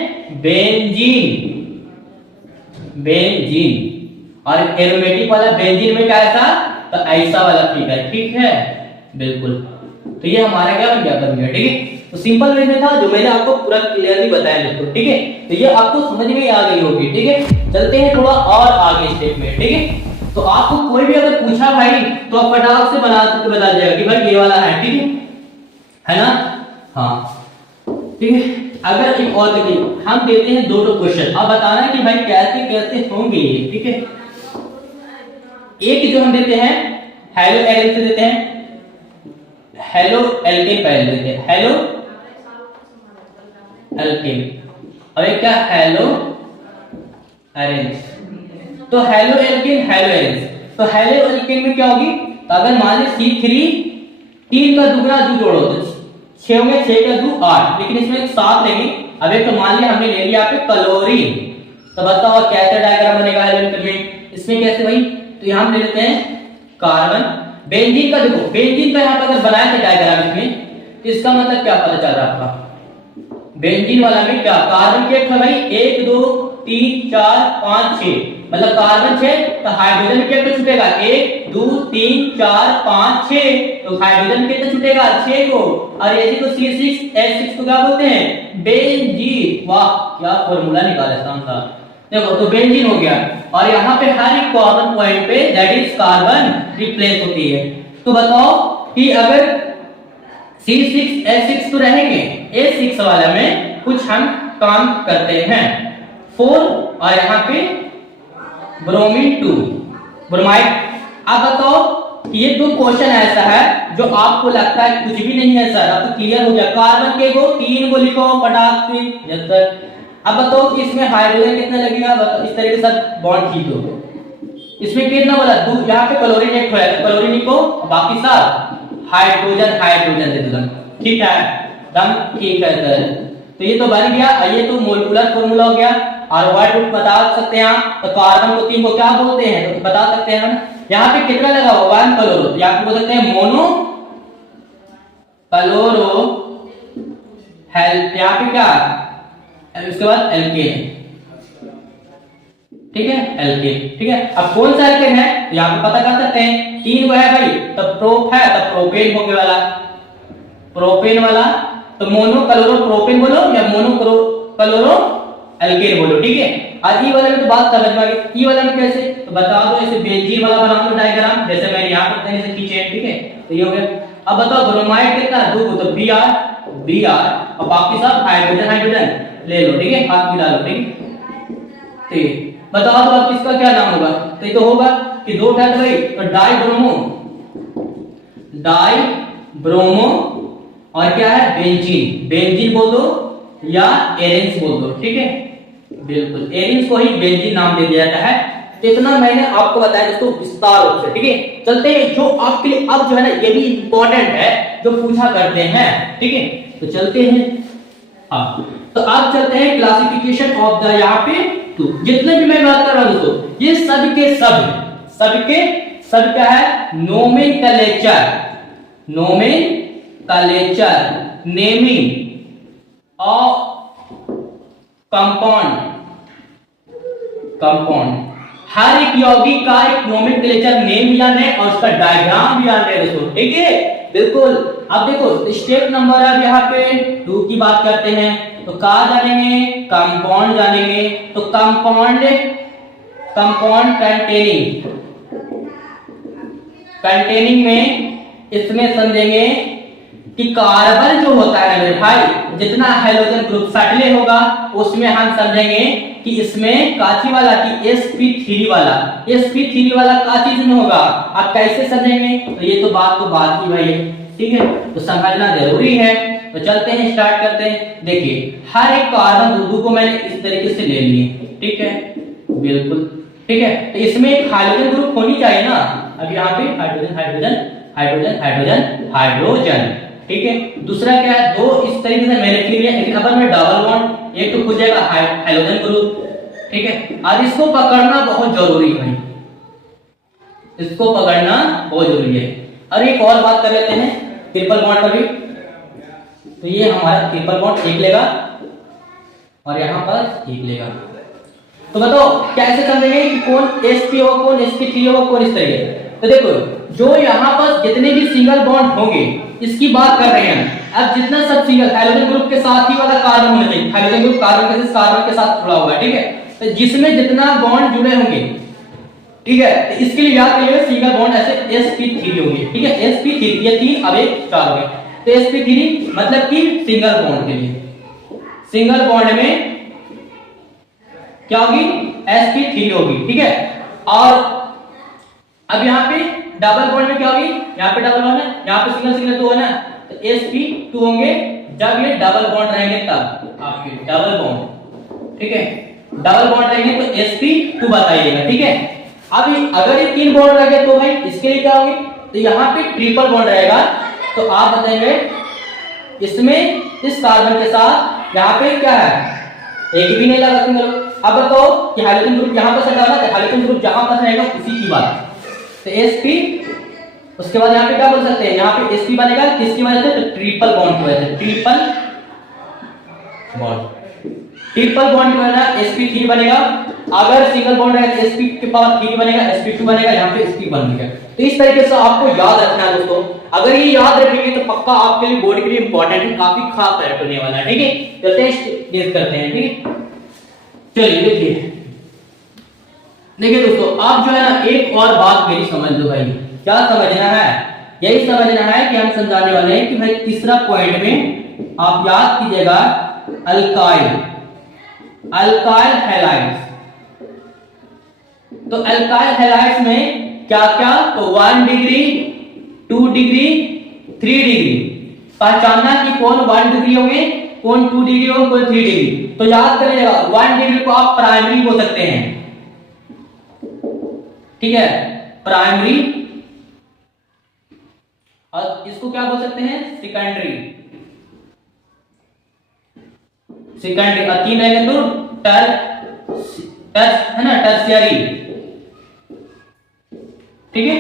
बेंजीन, बेंजीन। और एरोमेटिक वाला बेंजीन में क्या ऐसा, तो ऐसा वाला फिगर, ठीक है, बिल्कुल। तो ये हमारा क्या बन गया, ठीक है। तो सिंपल वे में था जो मैंने आपको पूरा क्लियरली बताया दोस्तों, ठीक है। तो ये आपको समझ में आ गई होगी, ठीक है। चलते हैं थोड़ा और आगे स्टेप में, ठीक है। तो आपको कोई भी अगर पूछा भाई, तो आप फटाक से बता देगा कि भाई ये वाला है, ठीक है ना, हाँ, ठीक है। अगर एक और देखिए, हम देते हैं दो क्वेश्चन, अब बताना कि भाई कैसे कैसे होंगे, ठीक है। एक जो हम देते हैं हेलो एरेंस से देते हैं, हेलो एल्केन पहले देते हैं, हेलो एल्केन, और एक क्या, हेलो एरेंस। तो हेलो एल्केन, हेलो एरेंस, तो हेलो एल्केन में क्या होगी, तो अगर मान लीजिए C3 3 का दुगना दो जोड़ो तो 6 में 6 का 2 8, लेकिन इसमें 7 लेंगे। अब एक तो मान लिया हमने ले लिया पे क्लोरीन, तो बताओ कैसे डायग्राम बनेगा हेलो एल्केन में, इसमें कैसे भाई, तो यहां हम ले लेते हैं कार्बन। बेंजीन का देखो, बेंजीन का यहां पर अगर बनाया था डायग्राम में, तो इसका मतलब क्या पता चल रहा है आपका, बेंजीन वाला में क्या, कार्बन के भाई 1 2 3 4 5 6, मतलब कार्बन 6, तो हाइड्रोजन कितना छूटेगा, 1 2 3 4 5 6, तो हाइड्रोजन कितना छूटेगा, 6 को। और ये को C6H6 को क्या बोलते हैं, बेंजीन। वाह क्या फॉर्मूला निकाला शानदार, देखो तो बेंजीन हो गया। और यहाँ पे हर एक कॉमन पॉइंट पे दैट इज कार्बन रिप्लेस होती है। तो बताओ कि अगर C6H6 तो रहेंगे, A6 वाला में कुछ हम काम करते हैं 4, और यहाँ पे ब्रोमीन 2 ब्रोमाइड। अब बताओ ये दो क्वेश्चन ऐसा है जो आपको लगता है कुछ भी नहीं है सर, अब क्लियर हो गया, कार्बन के को 3 को लिखो फटाक से, यस सर। अब बताओ कि इसमें हाइड्रोजन कितना लगेगा, बताओ इस तरीके से बॉन्ड खींचो, इसमें कितना बोला, यहाँ पे क्लोरीन एक है, क्लोरीन को बाकी सब हाइड्रोजन, हाइड्रोजन दे दो, ठीक है, दम ठीक है सर। तो ये तो बन गया, ये तो मोलिकुलर फॉर्मूला हो गया। और वर्ड बता सकते हैं आप, तो कार्बन को 3 को क्या बोलते हैं, तो बता सकते हैं हम। यहाँ पे कितना लगा हुआ, 1 क्लोरो, तो यहाँ पे बोल सकते हैं मोनो क्लोरो हेल्प, यहाँ पे क्या, उसके बाद एल्केन, ठीक है, एल्केन, ठीक है। अब कौन सा एल्केन है, यहाँ पे पता कर सकते हैं, 3 को है भाई, तब प्रोप है, तब प्रोपेन होने वाला, प्रोपेन वाला, तो मोनो क्लोरो प्रोपेन बोलो या मोनो क्लोरो एल्केन बोलो, ठीक है। और ई वाला में तो बात समझ में आ गई, ई वाला में कैसे, तो बता दो, ऐसे बेंजीन वाला बना दो डायग्राम, जैसे मैंने यहाँ पर से खींचे, ठीक है, तो ये हो गया। अब बताओ ब्रोमाइड कितना, 2 को, तो Br और बाकी सब हाइड्रोजन, हाइड्रोजन ले लो, ठीक है, हाथ मिला लो, ठीक है। बताओ तो अब इसका क्या नाम होगा? तो ये तो होगा कि दो उठा भाई, तो डाई ब्रोमो और क्या है बेंजीन, बेंजीन बोल दो या एरेंस बोल दो, ठीक है। बिल्कुल एरेंस को ही बेंजीन नाम दे दिया जाता है। तो इतना मैंने आपको बताया दोस्तों विस्तार रूप से, ठीक है। चलते हैं जो आपके लिए अब जो है ना ये भी इंपॉर्टेंट है, जो पूछा करते हैं, ठीक है। तो चलते हैं, हाँ तो अब चलते हैं क्लासिफिकेशन ऑफ द, यहाँ पे टू जितने भी मैं बात कर रहा हूं दोस्तों ये सब के सब क्या है नोमेनक्लेचर, नेमिंग ऑफ कंपाउंड। हर एक यौगिक का एक नोमेनक्लेचर नेम याद है और उसका डायग्राम भी याद है दोस्तों, ठीक है। बिल्कुल अब देखो स्टेप नंबर अब यहाँ पे 2 की बात करते हैं, तो कहा जानेंगे कंपाउंड जानेंगे। तो कंपाउंड कंटेनिंग में इसमें समझेंगे कि कार्बन जो होता है मेरे भाई जितना हाइड्रोजन ग्रुप सटले होगा उसमें हम समझेंगे कि इसमें काची वाला की sp3 वाला का चीज में होगा। आप कैसे समझेंगे तो ये तो बात की भाई, ठीक है, तो समझना जरूरी है। तो चलते हैं स्टार्ट करते हैं। देखिए हर एक कार्बन दो को मैंने इस तरीके से ले लिए, ठीक है, बिल्कुल ठीक है। तो इसमें एक हाइड्रोजन ग्रुप होनी चाहिए ना, अब यहाँ पे हाइड्रोजन, ठीक है। दूसरा क्या है दो इस तरीके से मैंने लिख लिया, लेकिन अब मैं डबल बॉन्ड एक तो खुद जाएगा हाइड्रोजन ग्रुप, ठीक है। और इसको पकड़ना बहुत जरूरी है, इसको पकड़ना बहुत जरूरी है। और एक और बात कर लेते हैं ट्रिपल बॉन्ड पर भी, तो ये हमारा ट्रिपल बॉन्ड एक लेगा और यहाँ पर एक लेगा। तो बताओ कैसे समझेंगे कि कौन sp होगा कौन sp3 होगा कौन इस तरीके। तो देखो जो यहाँ पर जितने भी सिंगल बॉन्ड होंगे इसकी बात कर रहे हैं। अब जितना सब सिंगल हाइड्रोजन ग्रुप के साथ ही वाला कार्बन होना चाहिए, हाइड्रोजन ग्रुप कार्बन के साथ जुड़ा हुआ है, ठीक है। तो जिसमें जितना बॉन्ड जुड़े होंगे, ठीक है, तो इसके लिए याद करिएगा सिंगल बॉन्ड ऐसे sp3 होंगे, ठीक है। sp3 ये 3 अब एक 4 हो गए, तो sp3 मतलब कि सिंगल बॉन्ड के लिए, सिंगल बॉन्ड में क्या होगी sp3 होगी, ठीक है। और अब यहाँ पे डबल बॉन्ड में क्या होगी, यहाँ पे डबल बॉन्ड है, यहाँ पे सिंगल तो है ना, तो sp2 होंगे जब ये डबल बॉन्ड रहेंगे तब आपके डबल बॉन्ड, ठीक है। डबल बॉन्ड रहेंगे तो sp2 बताइएगा, ठीक है। अब अगर ये 3 बॉन्ड रह गए तो भाई इसके लिए क्या होगी, तो यहाँ पे ट्रिपल बॉन्ड रहेगा, तो आप बताएंगे इसमें इस कार्बन के साथ यहाँ पे क्या है एक भी नहीं लगा सिंगल। अब बताओ कि हाइड्रोजन ग्रुप यहाँ पर सटा है, हाइड्रोजन ग्रुप जहां पर रहेगा उसी की बात, तो sp उसके बाद यहाँ पे क्या बोल सकते हैं, यहाँ पे sp बनेगा किसकी वजह से, तो ट्रिपल बॉन्ड की वजह से, ट्रिपल बॉन्ड की वजह से sp3 बनेगा। अगर सिंगल बॉन्ड है तो sp के पास 3 बनेगा, sp2 बनेगा, यहाँ पे sp1 बनेगा। तो इस तरीके से आपको याद रखना है दोस्तों। अगर ये याद रखेंगे तो पक्का आपके लिए बोर्ड के लिए इंपॉर्टेंट है, काफी खास फैक्ट होने वाला है, ठीक है। चलते हैं देख करते हैं, ठीक है। चलिए देखिए दोस्तों आप जो है ना एक और बात मेरी समझ लो भाई, क्या समझना है, यही समझना है कि हम समझाने वाले हैं कि भाई तीसरा पॉइंट में आप याद कीजिएगा अल्काइल हैलाइड्स। तो अल्काइल हैलाइड्स में क्या क्या, तो 1 डिग्री 2 डिग्री 3 डिग्री पहचानना कि कौन 1 डिग्री होंगे कौन 2 डिग्री होंगे कौन 3 डिग्री। तो याद करिएगा 1 डिग्री को आप प्राइमरी बोल सकते हैं, ठीक है, प्राइमरी, और इसको क्या बोल सकते हैं सेकेंडरी, और 3 रहेंगे तो है ना टर्शियरी, ठीक है।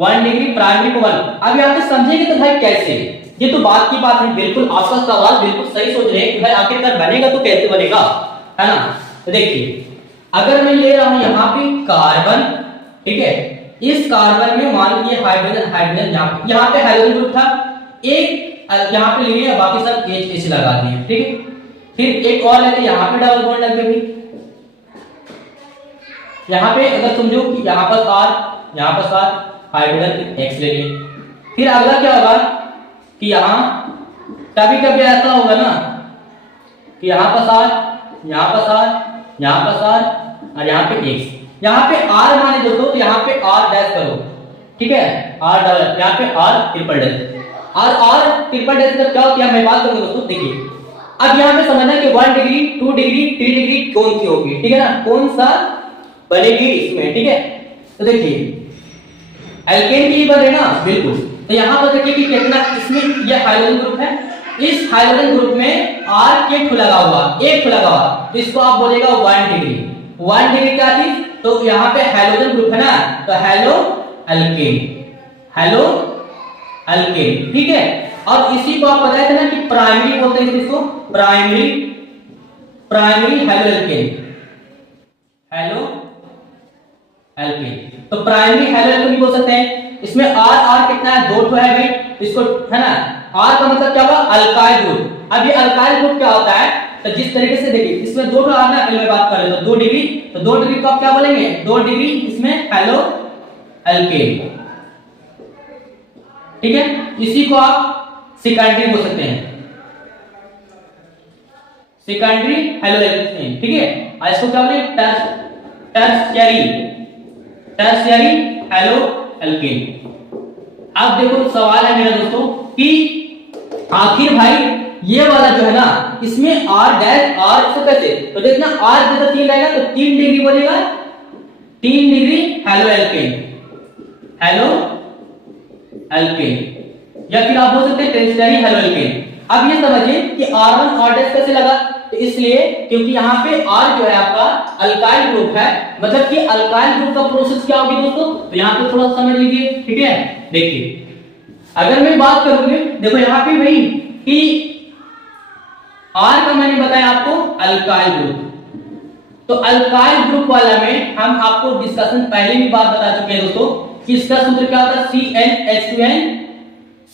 1 डिग्री प्राइमरी को 1। अब यहाँ पे समझेंगे तो भाई कैसे, ये तो बात की बात है, बिल्कुल आपका सवाल बिल्कुल सही सोच रहे हैं कि भाई आखिरकार बनेगा तो कैसे बनेगा, है ना। तो देखिए अगर मैं ले रहा हूं यहाँ पे कार्बन, ठीक है, इस कार्बन में मान लीजिए हाइड्रोजन यहाँ पे हाइड्रोजन ग्रुप था, एक यहाँ पे ले लिया, बाकी सब H लगा दिए, ठीक है। फिर एक और लेते यहाँ पे डबल बॉन्ड लग गया, यहाँ पे अगर समझो कि यहाँ पर साथ हाइड्रोजन X ले लिए। फिर अगला क्या होगा कि यहाँ कभी कभी ऐसा होगा ना कि यहाँ पर साथ और यहाँ पे x। यहाँ पे r माने दोस्तों तो यहाँ पे r डैश करो, ठीक है, r डबल, यहाँ पे r ट्रिपल डैश। और r ट्रिपल डैश का क्या होता है मैं बात करूंगा दोस्तों। देखिए अब यहाँ पे समझना कि 1 डिग्री 2 डिग्री 3 डिग्री कौन सी होगी, ठीक है ना, कौन सा बनेगी इसमें, ठीक है। तो देखिए एल्केन की बन रहे ना, बिल्कुल। तो यहाँ पर देखिए कि कितना इसमें ये हाइड्रोजन ग्रुप है, इस हाइड्रोजन ग्रुप में R के ठू लगा हुआ, एक ठू लगा हुआ, तो इसको आप बोलेगा 1 डिग्री। 1 डिग्री क्या चीज, तो यहाँ पे हाइड्रोजन ग्रुप है ना, तो हेलो एल्केन, हेलो एल्केन, ठीक है। और इसी को आप बताए थे ना कि प्राइमरी बोलते हैं इसको, primary, primary halo alkane, halo alkane. तो प्राइमरी हेलो एल्केन भी बोल सकते हैं। इसमें R कितना है, 2 ठो है भाई, इसको है ना, R का मतलब क्या होगा, अल्काइल ग्रुप। अब ये अल्काइल ग्रुप क्या होता है, तो जिस तरीके से देखिए इसमें 2 ठो R ना, पहले बात कर ले तो 2 डिग्री, तो 2 डिग्री को आप क्या बोलेंगे, 2 डिग्री इसमें हेलो एल्केन, ठीक है। इसी को आप सेकेंडरी बोल सकते हैं, सेकेंडरी हेलो एल्केन, ठीक है। और इसको क्या बोलेंगे, टर्शियरी, टर्शियरी हेलो एल्केन। अब देखो सवाल है मेरा दोस्तों कि आखिर भाई ये वाला जो है ना, इसमें R डैश R इसको कैसे, तो देखना R जैसा 3 रहेगा तो 3 डिग्री बनेगा, 3 degree halo alkane, halo alkane, या फिर आप बोल सकते हैं टर्शियरी हेलो एल्केन। अब ये समझिए कि R1 R डैश कैसे लगा, तो इसलिए क्योंकि यहाँ पे R जो है आपका अल्काइल ग्रुप है, मतलब कि अल्काइल ग्रुप का प्रोसेस क्या होगी दोस्तों, तो यहाँ पे थोड़ा समझ लीजिए, ठीक है। देखिए अगर मैं बात करूंगी, देखो यहाँ पे भाई कि R का मैंने बताया आपको अल्काइल ग्रुप, तो अल्काइल ग्रुप वाला में हम आपको डिस्कशन पहले भी बात बता चुके हैं दोस्तों कि इसका सूत्र क्या होता है, CnH2n,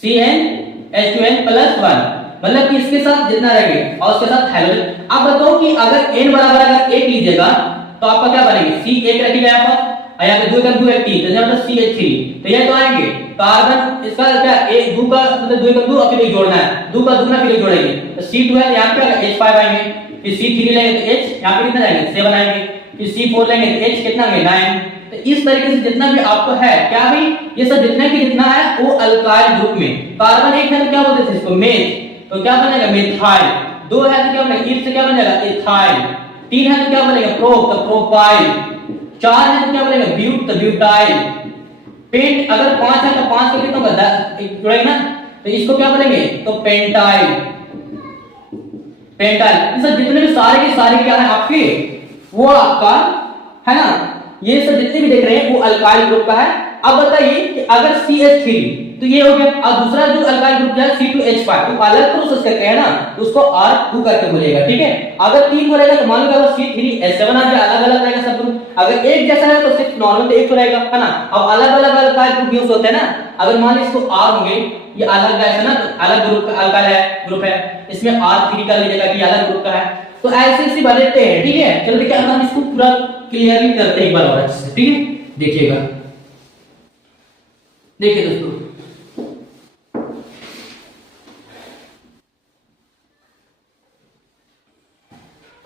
CnH2n + 1, मतलब कि इसके साथ जितना रहेगा और उसके साथ हाइड्रोजन। अब बताओ कि अगर n बराबर अगर 1 लीजिएगा तो आपका क्या बनेगा, C1 रखिएगा यहाँ पर, और यहाँ पे 2 × 2 = 3, तो यहाँ पर CH3, तो ये तो आएंगे कार्बन, इसका क्या 1 2 का मतलब 2 × 2 और फिर एक जोड़ना है, 2 का दूना फिर एक जोड़ेंगे, तो C2 है यहाँ पे H5 आएंगे, फिर C3 लेंगे तो H यहाँ पे कितना जाएंगे 7 आएंगे, फिर C4 लेंगे तो H कितना आएंगे 9। तो इस तरीके से जितना भी आपको है क्या भाई, ये सब जितना की जितना है वो अल्काइल ग्रुप में, कार्बन 1 है तो क्या बोलते थे इसको मेथ, तो क्या बनेगा मेथाइल, 2 है तो क्या बनेगा इथ से क्या बनेगा एथाइल, 3 है तो क्या बनेगा प्रोप तो प्रोपाइल, 4 है तो क्या बनेगा ब्यूट तो ब्यूटाइल, पेंट अगर 5 है तो 5 को कितना होगा 10 जोड़ेंगे ना, तो इसको क्या बोलेंगे तो पेंटाइल, पेंटाइल। ये सब जितने भी सारे के सारे क्या है आपके, वो आपका है ना, ये सब जितने भी देख रहे हैं वो अल्काइल ग्रुप का है। अब बताइए कि अगर CH3 तो ये हो गया, और दूसरा जो अल्काइल ग्रुप है C2H5 तो अलग प्रोसेस करते हैं ना, उसको R2 करके बोलेगा, ठीक है। अगर 3 को रहेगा तो मान लो अगर C3H7 आ जाए, अलग अलग रहेगा सब ग्रुप। अगर एक जैसा है तो सिर्फ नॉर्मल तो एक तो रहेगा, है ना। अब अलग अलग अल्काइल ग्रुप यूज होते हैं ना, अगर मान लो इसको R होंगे, ये अलग जैसा ना तो अलग ग्रुप का अल्काइल है ग्रुप है, इसमें R3 कर लीजिएगा कि अलग ग्रुप का है, तो ऐसे ऐसे बनाते हैं, ठीक है। चलो देखिए हम इसको पूरा क्लियरली करते हैं एक बार और अच्छे से, ठीक है। देखिएगा, देखिए दोस्तों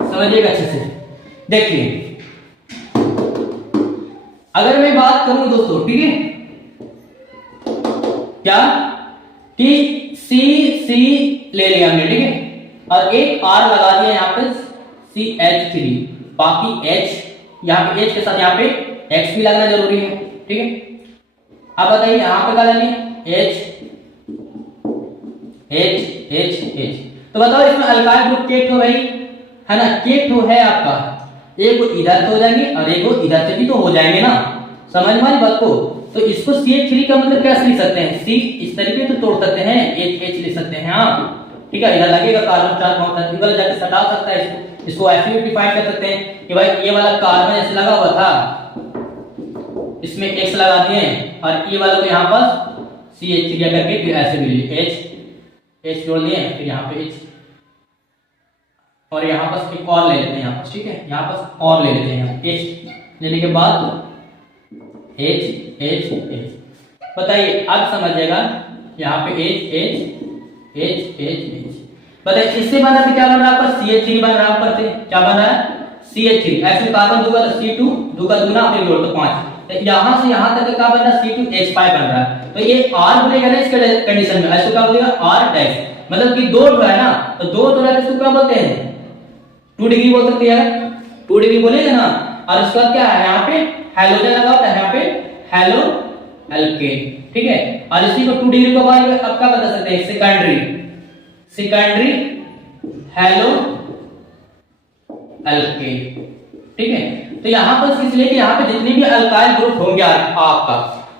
समझिएगा अच्छे से। देखिए अगर मैं बात करूं दोस्तों, ठीक है, क्या कि C ले लिया हमने, ठीक है, और एक R लगा दिया यहाँ पे CH3, बाकी H यहाँ पे H के साथ यहाँ पे X भी लगना जरूरी है, ठीक है। अब बताइए यहाँ पे क्या डालिए H H H H, तो बताओ इसमें अल्काइल ग्रुप के ठो भाई है ना, के ठो है आपका, एक को इधर से हो जाएंगे और एक को इधर से भी तो हो जाएंगे ना, समझ में आई बात को। तो इसको CH3 का मतलब कैसे लिख सकते हैं, C इस तरीके से तोड़ सकते हैं, H H लिख सकते हैं, हाँ ठीक है। इधर लगेगा कार्बन 4 काउंटर इधर जाके सटा सकता है, इसको ऐसे भी डिफाइन कर सकते हैं कि भाई ये वाला कार्बन ऐसे लगा हुआ था, इसमें X लगा दिए और ये वाला को यहाँ पर CH3 करके फिर ऐसे भी H जोड़ दिए, फिर यहाँ पे H और यहाँ पर एक और ले लेते हैं यहाँ पर, ठीक है, यहाँ पर और ले लेते हैं H लेने के बाद H H H, बताइए अब समझिएगा यहाँ पे H H H H H, बताइए इससे बन रहा है क्या बन रहा है आपका CH3 बन रहा है, ऊपर से क्या बन रहा है CH3, ऐसे कार्बन दूंगा तो C2 दूंगा दूना फिर जोड़ तो 5, तो यहां से यहां तक क्या बन रहा है C2H5 बन रहा है। तो ये R बनेगा ना इस कंडीशन में, ऐसे क्या बोलेगा R डैश, मतलब कि दो है ना, तो दो है तो इसको क्या बोलते हैं 2 डिग्री बोल सकते हैं, 2 डिग्री बोलेगा ना। और इसका क्या है यहाँ पे हैलोजन लगा होता है, यहाँ पे हेलो एल्केन, ठीक है। और इसी को 2 डिग्री को बाद अब क्या बता सकते हैं सेकेंडरी हेलो एल्केन, ठीक है। तो यहां पर इसलिए कि यहां पे जितने भी अल्काइल ग्रुप होंगे आपका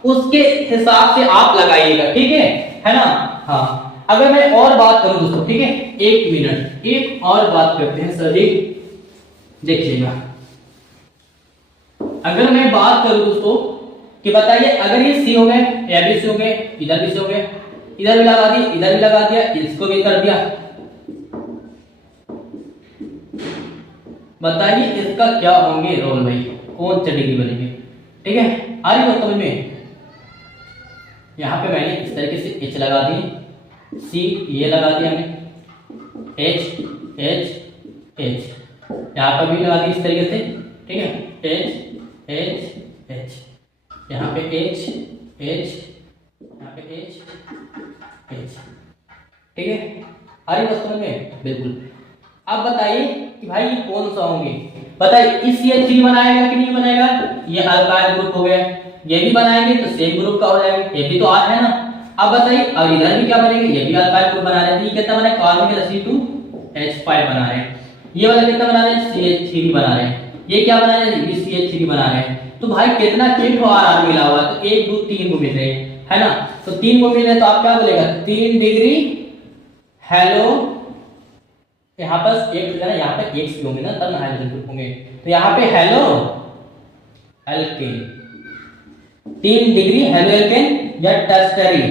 उसके हिसाब से आप लगाइएगा, ठीक है ना। हाँ, अगर मैं और बात करूं दोस्तों, ठीक है, 1 मिनट एक और बात करते हैं सर जी, देखिएगा। अगर मैं बात करूं दोस्तों कि बताइए अगर ये सी हो गए, या भी सी हो गए, इधर भी सी हो गए, इधर भी लगा दी, इधर भी लगा दिया, इसको भी कर दिया, बताइए इसका क्या होंगे रोल भाई, कौन सी डिग्री बनेंगे, ठीक है। आ रही बात समझ में। यहां पे मैंने इस तरीके से H लगा दी, C ये लगा दिया हमने, H H H यहां पर भी लगा दी इस तरीके से, ठीक है, H H H यहाँ पे H H यहाँ पे H H, ठीक है। आ रही बात समझ में, बिल्कुल। अब बताइए कि भाई ये कौन सा होंगे, बताइए इस CH3 बनाएगा कि नहीं बनाएगा, ये अल्काइल ग्रुप हो गया, ये भी बनाएंगे तो सेम ग्रुप का हो जाएगा, ये भी तो R है ना। अब बताइए अब इधर भी क्या बनेगा, ये भी अल्काइल ग्रुप बना रहे हैं, ये कितना बना है कार्बन के C2H5 बना रहे हैं, ये वाला कितना बना रहे हैं CH3 बना रहे हैं, ये क्या बना रहे हैं ये CH3 बना रहे हैं। तो भाई कितना किलो R मिला हुआ है, तो 1 2 3 को मिल रहे है ना, तो 3 को मिल रहे तो आप क्या बोलेगा 3 डिग्री हेलो, यहाँ पर एक ना, यहाँ पे X भी होंगे ना तब हाइड्रोजन ग्रुप होंगे, तो यहाँ पे halo alkane, 3 degree halo alkane या टर्शरी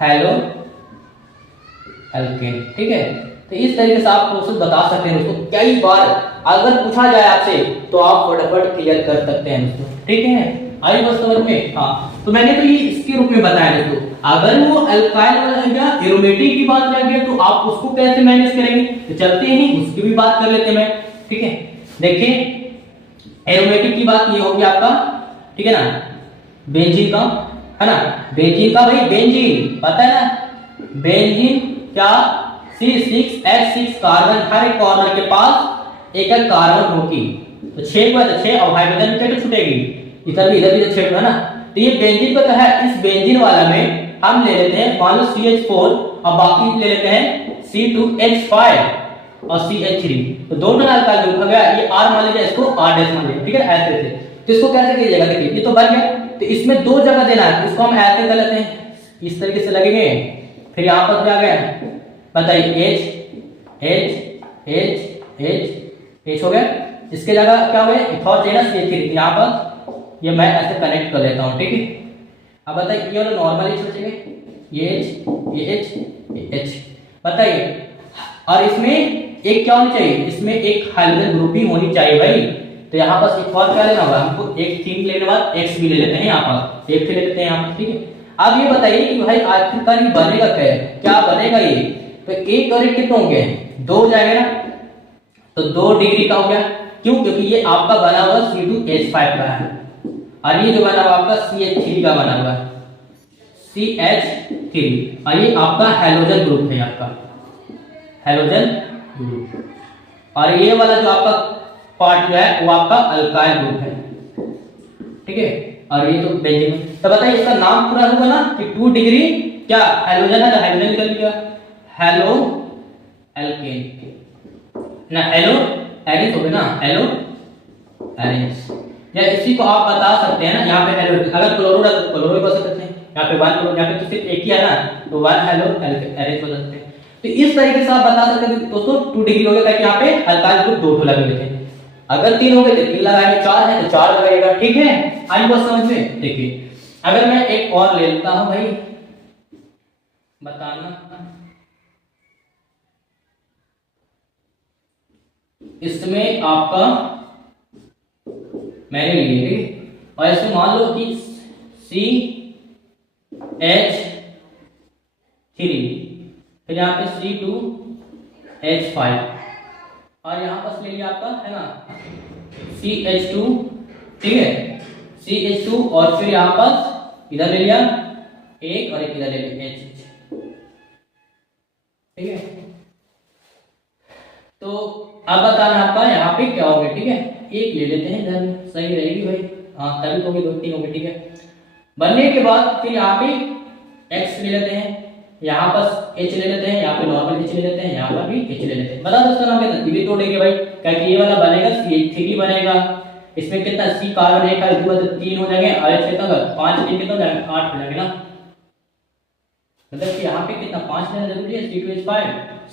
हेलो एल्केन, ठीक है। तो इस तरीके से आप प्रोसेस बता सकते हैं दोस्तों, कई बार अगर पूछा जाए आपसे तो आप फटाफट क्लियर कर सकते हैं दोस्तों, ठीक है। आई बस समझ में। हाँ, तो मैंने तो ये इसके रूप में बताया दोस्तों, अगर वो अल्काइल वाला या एरोमेटिक की बात रह गई तो आप उसको कैसे मैनेज करेंगे, तो चलते हैं उसकी भी बात कर लेते हैं, ठीक है। देखिए एरोमेटिक की बात ये होगी आपका, ठीक है ना, बेंजीन का, है ना, बेंजीन का भाई, बेंजीन पता है ना, बेंजीन क्या C6H6 कार्बन, हर एक कॉर्नर के पास एक एक कार्बन होगी, तो 6 हुआ तो 6, और हाइड्रोजन की छूटेगी, इधर भी 6 है ना। तो ये बेंजीन का है, इस बेंजीन वाला में हम ले लेते हैं मान लो CH4 और बाकी ले लेते हैं C2H5 और CH3, तो दोनों अल्काइल ग्रुप हो गया, ये R मान लीजिए, इसको R डैश मान लीजिए, ठीक है, ऐसे से। तो इसको कैसे कीजिएगा, देखिए ये तो बन गया, तो इसमें 2 जगह देना है, इसको हम ऐसे कर लेते हैं, इस तरीके से लगेंगे, फिर यहाँ पर क्या गया बताइए H H H H H हो गया, इसके जगह क्या हो गया एक और चाहिए ना CH3, यहाँ पर ये मैं ऐसे कनेक्ट कर लेता हूँ, ठीक है। अब बताइए ये वाला नॉर्मल H बचेंगे, ये H ये H, बताइए। और इसमें एक क्या होनी चाहिए, इसमें एक हाइड्रोजन ग्रुप ही होनी चाहिए भाई, तो यहाँ पर एक और क्या लेना होगा हमको, एक 3 लेने के बाद X भी ले लेते हैं, यहाँ पर एक ले लेते हैं यहाँ पर, ठीक है। अब ये बताइए कि भाई आखिरकार ये बनेगा क्या बनेगा ये, तो एक और एक कितने होंगे 2 हो जाएगा ना, तो 2 डिग्री का हो गया, क्यों, क्योंकि ये आपका बना हुआ C2H5 का है, और ये जो बना हुआ आपका CH3 का बना हुआ है, CH3, और ये आपका हैलोजन ग्रुप है, आपका हैलोजन ग्रुप, और ये वाला जो आपका पार्ट जो है वो आपका अल्काइल ग्रुप है, ठीक है। और ये तो बेंजीन, तो बताइए इसका नाम पूरा होगा ना कि 2 डिग्री क्या हैलोजन है, तो हाइड्रोजन कर लिया हेलो एल्केन ना, हेलो एरिस हो गया ना, हेलो एरिस, या इसी को आप बता सकते हैं ना, यहाँ पे हेलो, अगर क्लोरो है तो क्लोरो बता सकते हैं, यहाँ पे 1 क्लोरो, यहाँ पे तो सिर्फ एक ही है ना, तो 1 हेलो एरिस बता सकते हैं। तो इस तरीके से आप बता सकते हैं दोस्तों 2 डिग्री हो गया, ताकि यहाँ पे अल्काइल ग्रुप 2 लगे हुए थे, अगर 3 हो गए तो 3 लगाएंगे, 4 है तो 4 लगाएगा, ठीक है। आई बात समझ में। देखिए अगर मैं एक और ले लेता हूं भाई, बताना इसमें आपका मैंने लिए, ठीक, और इसमें मान लो कि CH3, फिर यहाँ पे C2H5, और यहाँ पास ले लिया आपका है ना CH2, ठीक है, CH2, और फिर यहाँ पास इधर ले लिया एक और एक इधर ले लिया H, ठीक है। तो अब बताना आपका यहाँ पे क्या होगा, ठीक है। एक ले लेते हैं इधर, सही रहेगी भाई, हाँ तभी तो होगी, 2 3 होंगे, ठीक है। बनने के बाद फिर यहाँ पे X ले लेते हैं, यहाँ पास H ले लेते हैं, यहाँ पे नॉर्मल H ले लेते हैं, यहाँ पर भी H ले लेते हैं। बता दो उसका नाम कितना, ये भी तोड़ेंगे भाई, क्योंकि ये वाला बनेगा CH3 बनेगा, इसमें कितना C कार्बन एक है, मतलब 3 हो जाएंगे, और H कितना होगा 5, 3 कितना हो जाएगा 8 हो जाएंगे ना, मतलब कि यहाँ पे कितना 5 लेना जरूरी है, C2H5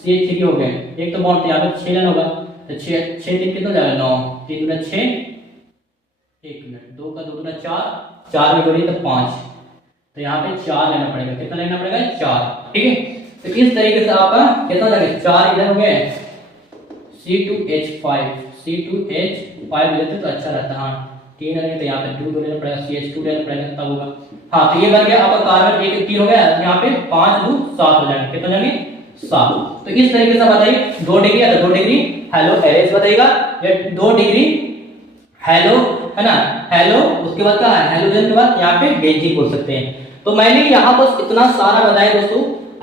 CH3 हो गए, एक तो बॉन्ड यहाँ पे 6 लेना होगा, तो 6 6 3 कितना हो जाएगा 9, 3 दूना 6, 1 मिनट 2 का 2 दूना 4, 4 में जोड़िए तो 5, तो यहाँ पे 4 लेना पड़ेगा, कितना लेना पड़ेगा 4, ठीक है। तो इस तरीके से आपका कितना लगेगा 4 इधर हो गए, C2H5 लेते तो अच्छा रहता, हाँ 3 लेंगे तो यहाँ पे 2 लेना पड़ेगा, CH2 लेना पड़ेगा तब होगा, हाँ। तो ये बन गया आपका कार्बन 1 3 हो गया, यहाँ पे 5 2 7 हो जाएंगे, कितना जाएंगे 7। तो इस तरीके से बताइए 2 डिग्री या 2 डिग्री हेलो एरेस बताइएगा, या 2 डिग्री हेलो है ना, हेलो उसके बाद क्या है हेलोजन के बाद यहाँ पे बेंजीन बोल सकते हैं। तो मैंने यहाँ पर इतना सारा बताया दोस्तों,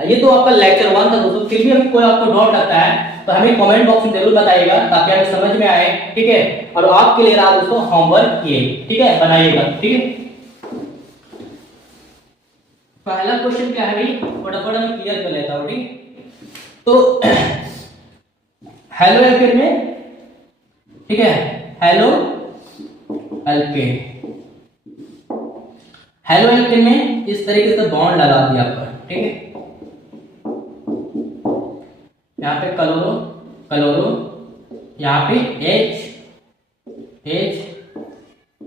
ये तो आपका लेक्चर 1 था दोस्तों। फिर भी अगर कोई आपको डाउट लगता है तो हमें कमेंट बॉक्स में जरूर बताइएगा, ताकि हमें समझ में आए, ठीक है। और आपके लिए रहा दोस्तों होमवर्क ये, ठीक है, बनाइएगा, ठीक है। पहला क्वेश्चन क्या है भाई, फटाफट मैं क्लियर कर लेता हूँ, ठीक। तो हेलो एल्केन में, ठीक है, हेलो एल्केन, हेलो एल्केन में इस तरीके से बॉन्ड लगा दिया आपका, ठीक है। यहाँ पे क्लोरो क्लोरो, यहाँ पे H H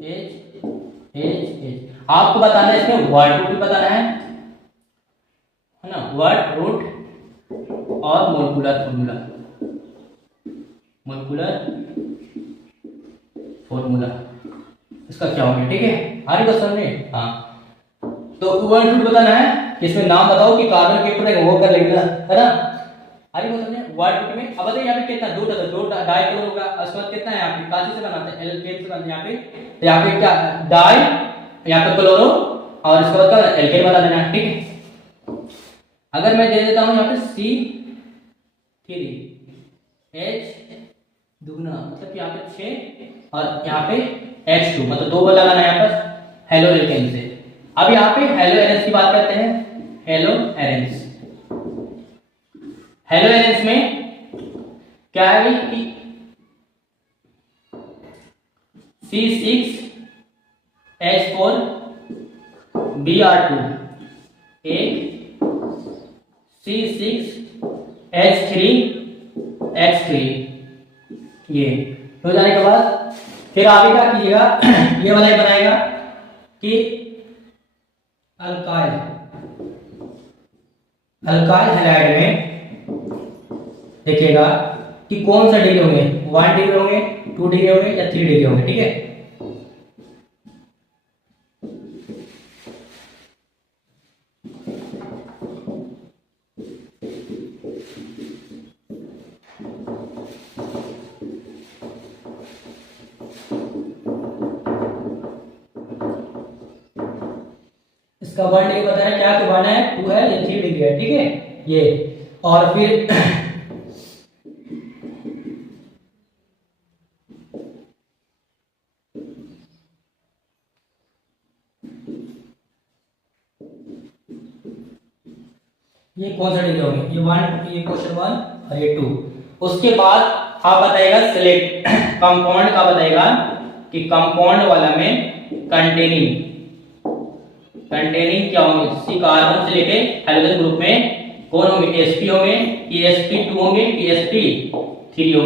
H H H। आपको बताना है इसमें वर्ड रूट भी बताना है ना, वर्ड रूट और मोलकुलर फॉर्मूला, मोलकुलर फॉर्मूला इसका क्या होगा, ठीक है। आ रही बात समझ में, हाँ। तो वर्ड रूट बताना है, इसमें नाम बताओ कि कार्बन के ऊपर वो कर लेंगे, है ना। अरे वो समझे वर्ड रूट में। अब बताइए यहाँ पे कितना 2 डाइक्लोर होगा, उसके बाद कितना है यहाँ पे काची से बनाते हैं एल्केन से बनाते हैं यहाँ पे, तो यहाँ पे क्या डाई, यहाँ पे क्लोरो, और इसके बाद क्या एल्केन बता देना, ठीक है। अगर मैं दे देता हूँ यहाँ पे C3 H दुगना, मतलब यहाँ पे 6 और यहाँ पे H2, मतलब 2 बोला लगाना यहाँ पर हेलो एल्केन से। अब यहाँ पे हेलो एरेंस की बात करते हैं, हेलो एरेंस। हेलो एरेंस में क्या है भाई कि C6H4 Br2 एक, C6H3X3, ये हो जाने के बाद फिर आगे क्या कीजिएगा ये वाला बनाएगा कि अल्काइल हैलाइड में देखिएगा कि कौन सा डिग्री होंगे, 1 डिग्री होंगे, 2 डिग्री होंगे या 3 डिग्री होंगे, ठीक है। इसका 1 डिग्री बता रहा है, क्या 1 है 2 है या 3 डिग्री है, ठीक है ये। और फिर ये कौन सा डिग्री होंगे, ये 1, ये क्वेश्चन 1 और ये 2। उसके बाद आप बताएगा सिलेक्ट कंपाउंड का, बताएगा कि कंपाउंड वाला में कंटेनिंग क्या होंगे, सी कार्बन से लेके हाइड्रोजन ग्रुप में कौन होंगे, sp होंगे कि sp2 होंगे कि sp3 होंगे।